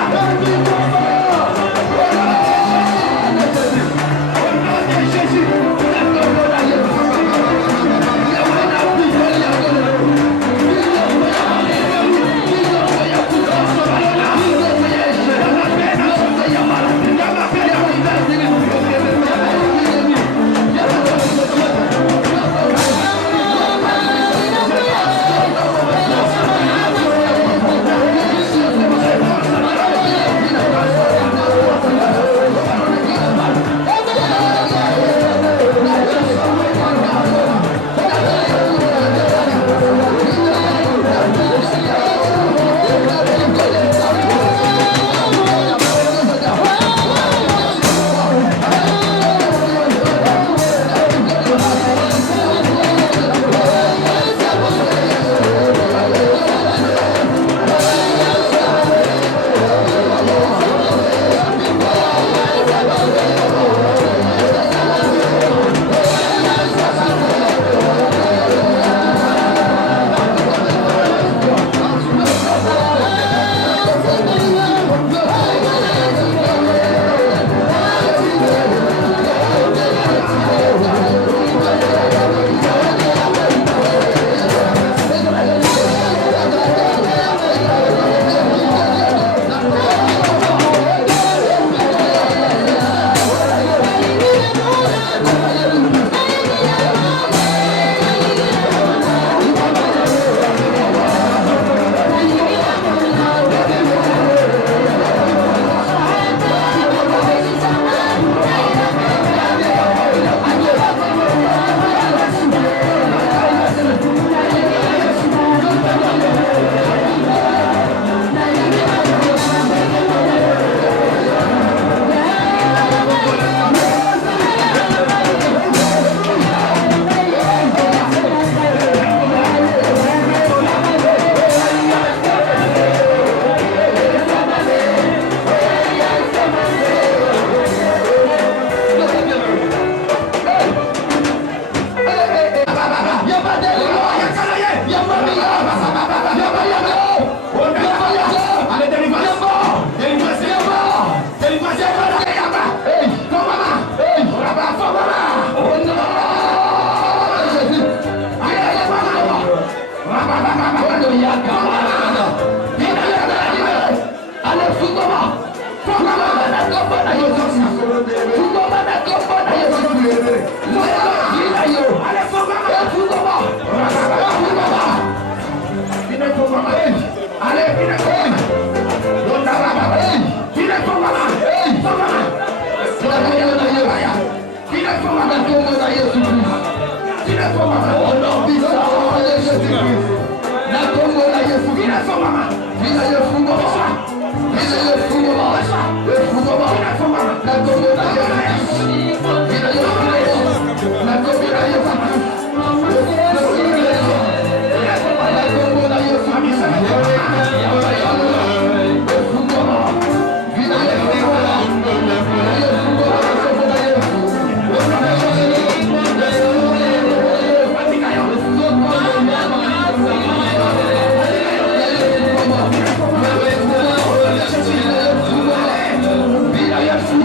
Yes,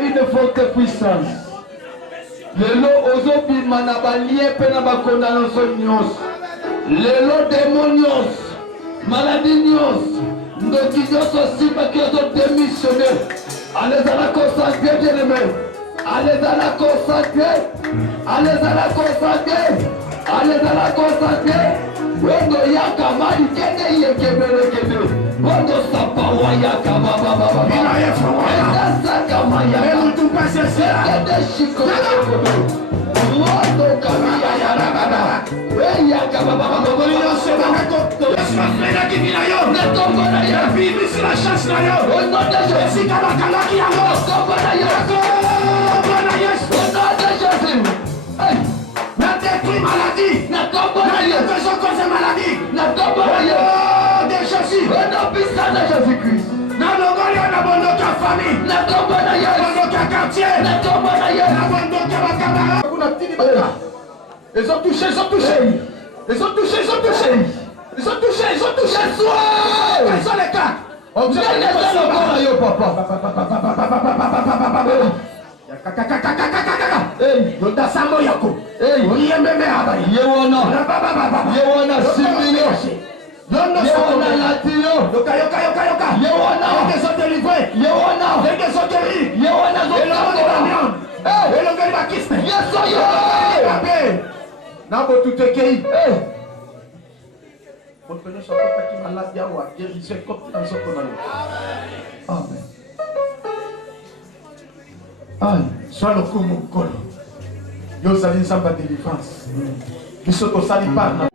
Une forte puissance. Lelo ozobima na balie pe na bakondamnation nyonso. Lelo démonios, maladie nyonso, ndoki nyonso simbaki ozodémissionné. Allez à la consacrer, bien-aimé. Allez à la consacrer. Allez à la consacrer. Allez à la consacrer. Wendo yaka mali kende yekebele kende. Wendo sapawa yaka baba baba. Bila yefu wana. Saka maya. Melu tupase sera. Kende shiko. Wendo kamia ya baba. We yaka baba baba. Bolino sema nako. Yesma frena kivina yo. Netombo na yo. Bibi sila chance na yo. Ono de Jésus. Sika bakalaki yango. Netombo na yo. Netombo na Yesu. Ono de Jésus. Hey. Na détruit maladie. Netombo na Na yo. détruit cause maladie. Netombo na yo. Oh, de Jésus. Ono puissance de Jésus-Christ. Na longoli na bondoka famille. Netombo na yo. Bondoka quartier. Netombo na yo. Na bondoka bakabara. Kuna tini baka. Ils ont touché, ils ont touché. Ils ont touché, ils ont touché. Ils ont touché, ils ont touché. Quels sont les cas? On dit que les gens yo papa. Hey, Yoda Sambo Yako. Hey, Oyememe Abaye. Yewona. Yewona Simio. Yewona Latino. Yoka, yoka, yoka, yoka. Yewona. Les autres livrés. Yewona. Les autres riz. Yewona Et l'homme de la viande. Hey. Et l'homme de la kiste. Yes, yo. Nabo tout est qui? Hey. Mon père ne soit pas qui malade yawa. Guérissez comme dans ce qu'on a eu. Amen. Aïe. Soit le coup mon col. Yo sali samba délivrance. Biso to sali pas.